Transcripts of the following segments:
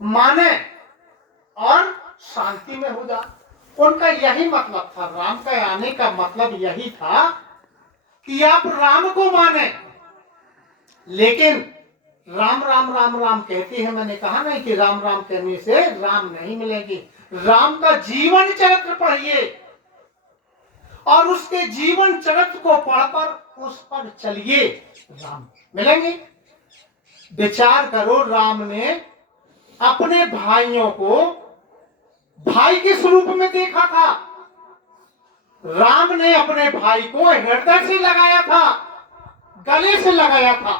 माने और शांति में हो जाए। उनका यही मतलब था, राम का आने का मतलब यही था कि आप राम को माने। लेकिन राम राम राम राम कहते हैं, मैंने कहा नहीं कि राम राम कहने से राम नहीं मिलेंगे। राम का जीवन चरित्र पढ़िए और उसके जीवन चरित्र को पढ़कर उस पर चलिए, राम मिलेंगे। विचार करो, राम ने अपने भाइयों को भाई के स्वरूप में देखा था। राम ने अपने भाई को हृदय से लगाया था, गले से लगाया था।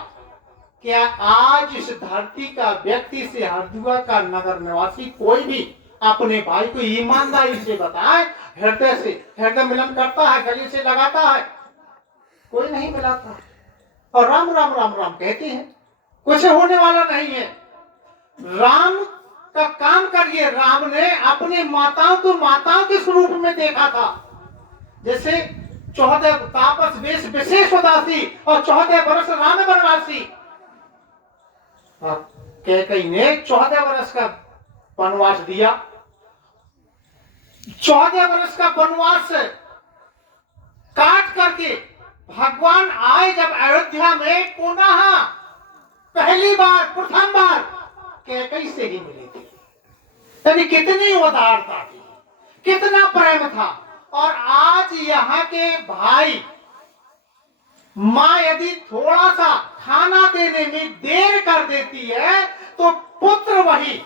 क्या आज इस धरती का व्यक्ति से हरदुआ का नगर निवासी कोई भी अपने भाई को ईमानदारी से बताए, हृदय से हृदय मिलन करता है, गले से लगाता है? कोई नहीं मिलाता। और राम राम राम राम कहते हैं, कुछ होने वाला नहीं है। राम का काम करिए। राम ने अपने माताओं को माताओं के स्वरूप में देखा था। जैसे 14 तापस वेश विशेष उदासी और 14 वर्ष राम वनवासी। कैकेयी ने 14 वर्ष का वनवास दिया। 14 वर्ष का वनवास काट करके भगवान आए जब अयोध्या में, पुनः पहली बार प्रथम बार कैकेयी से ही मिले थे। यानी कितनी उदारता थी, कितना प्रेम था। और आज यहाँ के भाई, माँ यदि थोड़ा सा खाना देने में देर कर देती है तो पुत्र वही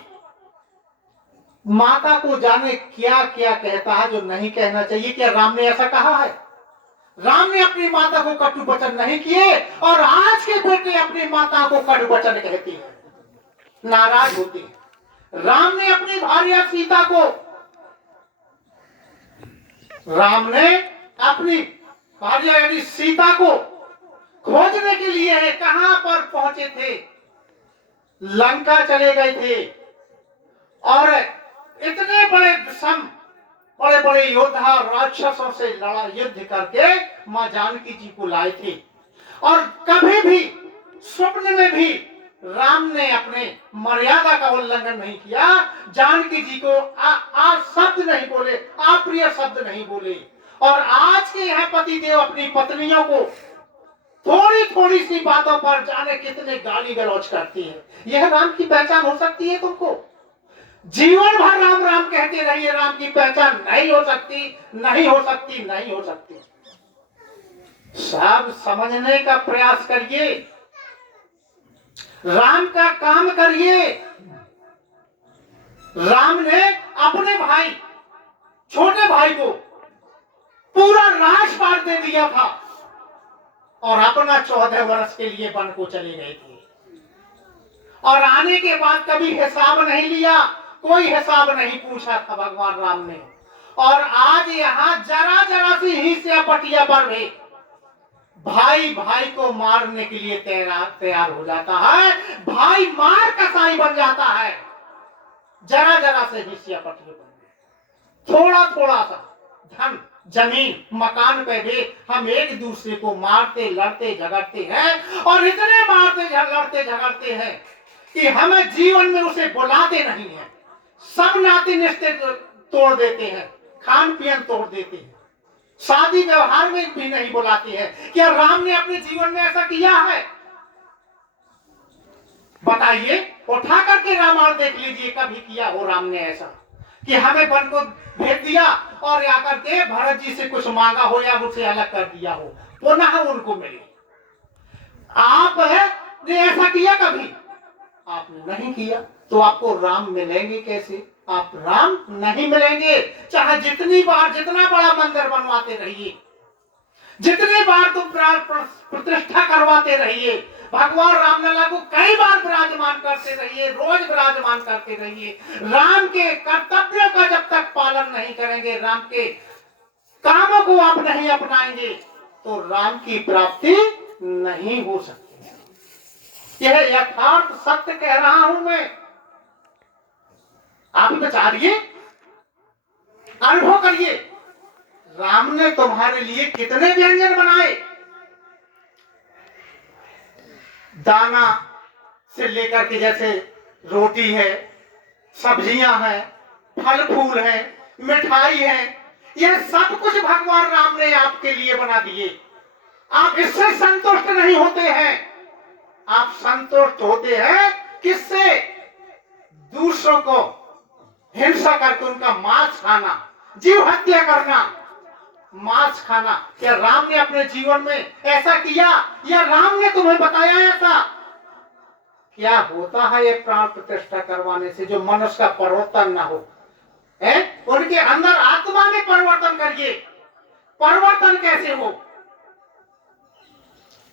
माता को जाने क्या क्या कहता है जो नहीं कहना चाहिए। क्या राम ने ऐसा कहा है? राम ने अपनी माता को कटु वचन नहीं किए। और आज के बेटे अपनी माता को कटु वचन कहती है, नाराज होती है। राम ने अपनी भार्या सीता को, राम ने अपनी भार्या यानी सीता को खोजने के लिए कहां पर पहुंचे थे? लंका चले गए थे और इतने बड़े बड़े बड़े योद्धा राक्षसों से लड़ा, युद्ध करके मां जानकी जी को लाए थे। और कभी भी स्वप्न में भी राम ने अपने मर्यादा का उल्लंघन नहीं किया। जानकी जी को आ शब्द नहीं बोले, अप्रिय शब्द नहीं बोले। और आज के यहाँ पतिदेव अपनी पत्नियों को थोड़ी थोड़ी सी बातों पर जाने कितने गाली गलौज करती है। यह राम की पहचान हो सकती है? तुमको जीवन भर राम राम कहते रहिए, राम की पहचान नहीं हो सकती, नहीं हो सकती, नहीं हो सकती। सब समझने का प्रयास करिए, राम का काम करिए। राम ने अपने भाई, छोटे भाई को पूरा राजपाट दे दिया था और अपना 14 वर्ष के लिए वन को चले गए थे। और आने के बाद कभी हिसाब नहीं लिया, कोई हिसाब नहीं पूछा था भगवान राम ने। और आज यहाँ जरा जरा सी हिंसा पटिया पर भी भाई भाई को मारने के लिए तैयार हो जाता है। भाई मार कसाई बन जाता है। जरा जरा से हिस्सा पटिया पर, थोड़ा थोड़ा सा धन जमीन मकान पे भी हम एक दूसरे को मारते लड़ते झगड़ते हैं। और इतने मारते लड़ते झगड़ते हैं कि हमें जीवन में उसे बुलाते नहीं है। सब नाते रिश्ते तोड़ देते हैं, खान पियन तोड़ देते हैं, शादी व्यवहार में भी नहीं बुलाते हैं। क्या राम ने अपने जीवन में ऐसा किया है? बताइए, उठा करके रामायण देख लीजिए, कभी किया हो राम ने ऐसा कि हमें वन को भेज दिया और आकर के भरत जी से कुछ मांगा हो या उसे अलग कर दिया हो, पुनः उनको मिले? आपने ऐसा किया कभी? आपने नहीं किया, तो आपको राम मिलेंगे कैसे? आप राम नहीं मिलेंगे। चाहे जितनी बार जितना बड़ा मंदिर बनवाते रहिए, जितने बार तुम प्रतिष्ठा करवाते रहिए, भगवान रामलला को कई बार विराजमान करते रहिए, रोज विराजमान करते रहिए, राम के कर्तव्यों का जब तक पालन नहीं करेंगे, राम के कामों को आप नहीं अपनाएंगे, तो राम की प्राप्ति नहीं हो सकती। यह यथार्थ सत्य कह रहा हूं मैं। आप विचारिए, अनुभव करिए, राम ने तुम्हारे लिए कितने व्यंजन बनाए। दाना से लेकर के, जैसे रोटी है, सब्जियां हैं, फल फूल हैं, मिठाई है, ये सब कुछ भगवान राम ने आपके लिए बना दिए। आप इससे संतुष्ट नहीं होते हैं, आप संतुष्ट होते हैं किससे? दूसरों को हिंसा करके उनका मांस खाना, जीव हत्या करना, मांस खाना। क्या राम ने अपने जीवन में ऐसा किया या राम ने तुम्हें बताया ऐसा? क्या होता है ये प्राण प्रतिष्ठा करवाने से जो मनुष्य का परिवर्तन ना हो? है उनके अंदर आत्मा में परिवर्तन करिए। परिवर्तन कैसे हो?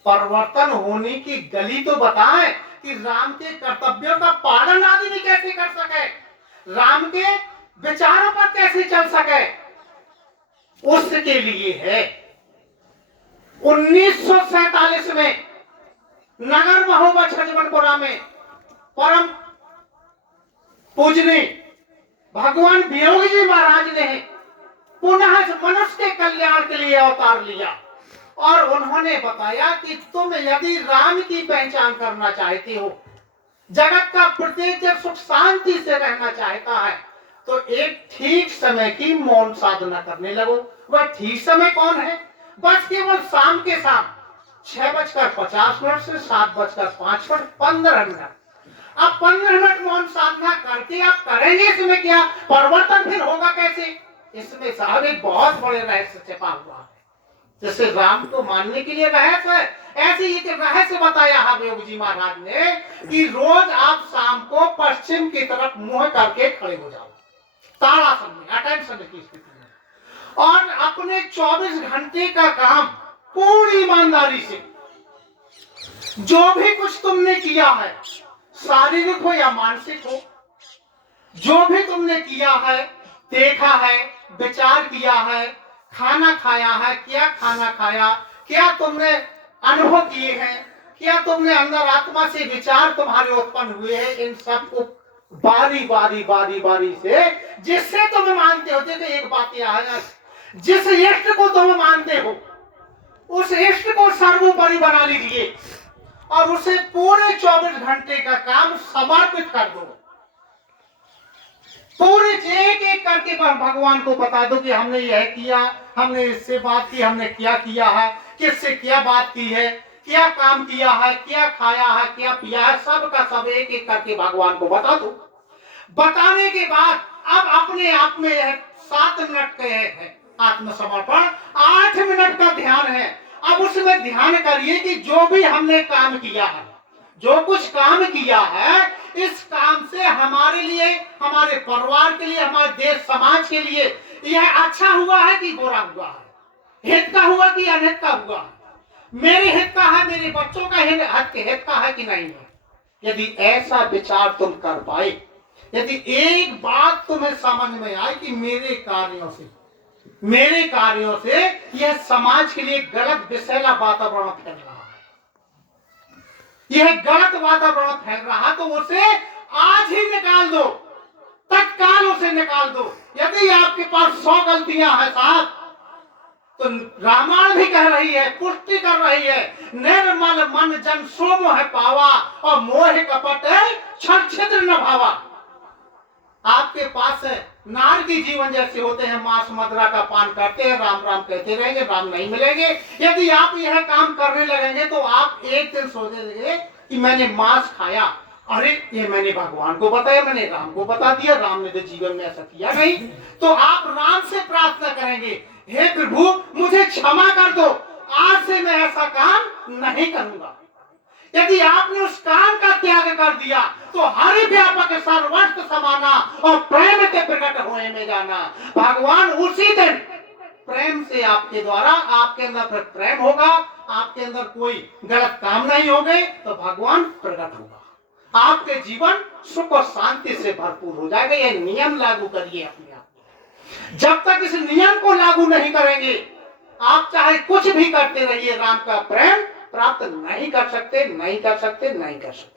परिवर्तन होने की गली तो बताएं कि राम के कर्तव्यों का पालन आदमी कैसे कर सके, राम के विचारों पर कैसे चल सके। उसके लिए है 1947 में नगर महोबा छजमनपुरा में परम पूजनीय भगवान वियोग जी महाराज ने पुनः मनुष्य के कल्याण के लिए अवतार लिया और उन्होंने बताया कि तुम यदि राम की पहचान करना चाहते हो, जगत का प्रत्येक जन सुख शांति से रहना चाहता है, तो एक ठीक समय की मौन साधना करने लगो। वह ठीक समय कौन है? बस केवल शाम के शाम 6:50 से 7:05, 15 मिनट। अब 15 मिनट मौन साधना करके आप करेंगे, इसमें क्या परिवर्तन फिर होगा कैसे? इसमें साहब एक बहुत बड़े रहस्य छिपा हुआ है। जैसे राम को मानने के लिए रहस्य है, ऐसे ही रहस्य बताया हरयोग जी महाराज ने कि रोज आप शाम को पश्चिम की तरफ मुंह करके खड़े हो जाओ, ताड़ासन में, अटेंशन की स्थिति में, और अपने 24 घंटे का काम पूरी ईमानदारी से, जो भी कुछ तुमने किया है, शारीरिक हो या मानसिक हो, जो भी तुमने किया है, देखा है, विचार किया है, खाना खाया है, क्या खाना खाया, क्या तुमने अनुभव किए हैं, क्या तुमने अंदर आत्मा से विचार तुम्हारे उत्पन्न हुए हैं, इन सब को बारी बारी बारी बारी से, जिससे तुम मानते हो, देखो एक बात यह है, जिस इष्ट को तुम मानते हो उस इष्ट को सर्वोपरि बना लीजिए और उसे पूरे 24 घंटे का काम समर्पित कर दो। पूरे एक एक करके भगवान को बता दो कि हमने यह किया, हमने इससे बात की, हमने क्या किया है, किससे क्या बात की है, क्या काम किया है, क्या खाया है, क्या पिया है, सब का सब एक एक करके भगवान को बता दो। बताने के बाद अब अपने आप में 7 मिनट के है आत्मसमर्पण, 8 मिनट का ध्यान है। अब उसमें ध्यान करिए कि जो भी हमने काम किया है, जो कुछ काम किया है, इस काम से हमारे लिए, हमारे परिवार के लिए, हमारे देश समाज के लिए यह अच्छा हुआ है कि बुरा हुआ है, हित का हुआ कि अनहित का हुआ है, मेरे हित का है, मेरे बच्चों का हित का है कि नहीं है। यदि ऐसा विचार तुम कर पाए, यदि एक बात तुम्हें समझ में आए कि मेरे कार्यों से यह समाज के लिए गलत विषैला वातावरण फैल रहा है, यह गलत वातावरण फैल रहा, तो उसे आज ही निकाल दो, तत्काल उसे निकाल दो। यदि आपके पास 100 गलतियां हैं साहब, तो रामायण भी कह रही है, पुष्टि कर रही है, निर्मल मन जन सो मोह पावा और मोह कपट छल छिद्र न भावा। आपके पास नार के जीवन जैसे होते हैं, मांस मदिरा का पान करते हैं, राम राम कहते रहेंगे, राम नहीं मिलेंगे। यदि आप यह काम करने लगेंगे तो आप एक दिन सोचेंगे कि मैंने मांस खाया, अरे ये मैंने भगवान को बताया, मैंने राम को बता दिया, राम ने तो जीवन में ऐसा किया नहीं। तो आप राम से प्रार्थना करेंगे, हे प्रभु मुझे क्षमा कर दो, आज से मैं ऐसा काम नहीं करूंगा। यदि आपने उस काम का त्याग कर दिया तो हरि व्यापक सर्वस्व समाना और प्रेम के प्रकट होने में जाना। भगवान उसी दिन प्रेम से आपके द्वारा, आपके अंदर फिर प्रेम होगा, आपके अंदर कोई गलत काम नहीं होंगे, तो भगवान प्रकट होगा, आपके जीवन सुख और शांति से भरपूर हो जाएगा। यह नियम लागू करिए अपने आप। जब तक इस नियम को लागू नहीं करेंगे, आप चाहे कुछ भी करते रहिए, राम का प्रेम प्राप्त नहीं कर सकते, नहीं कर सकते, नहीं कर सकते।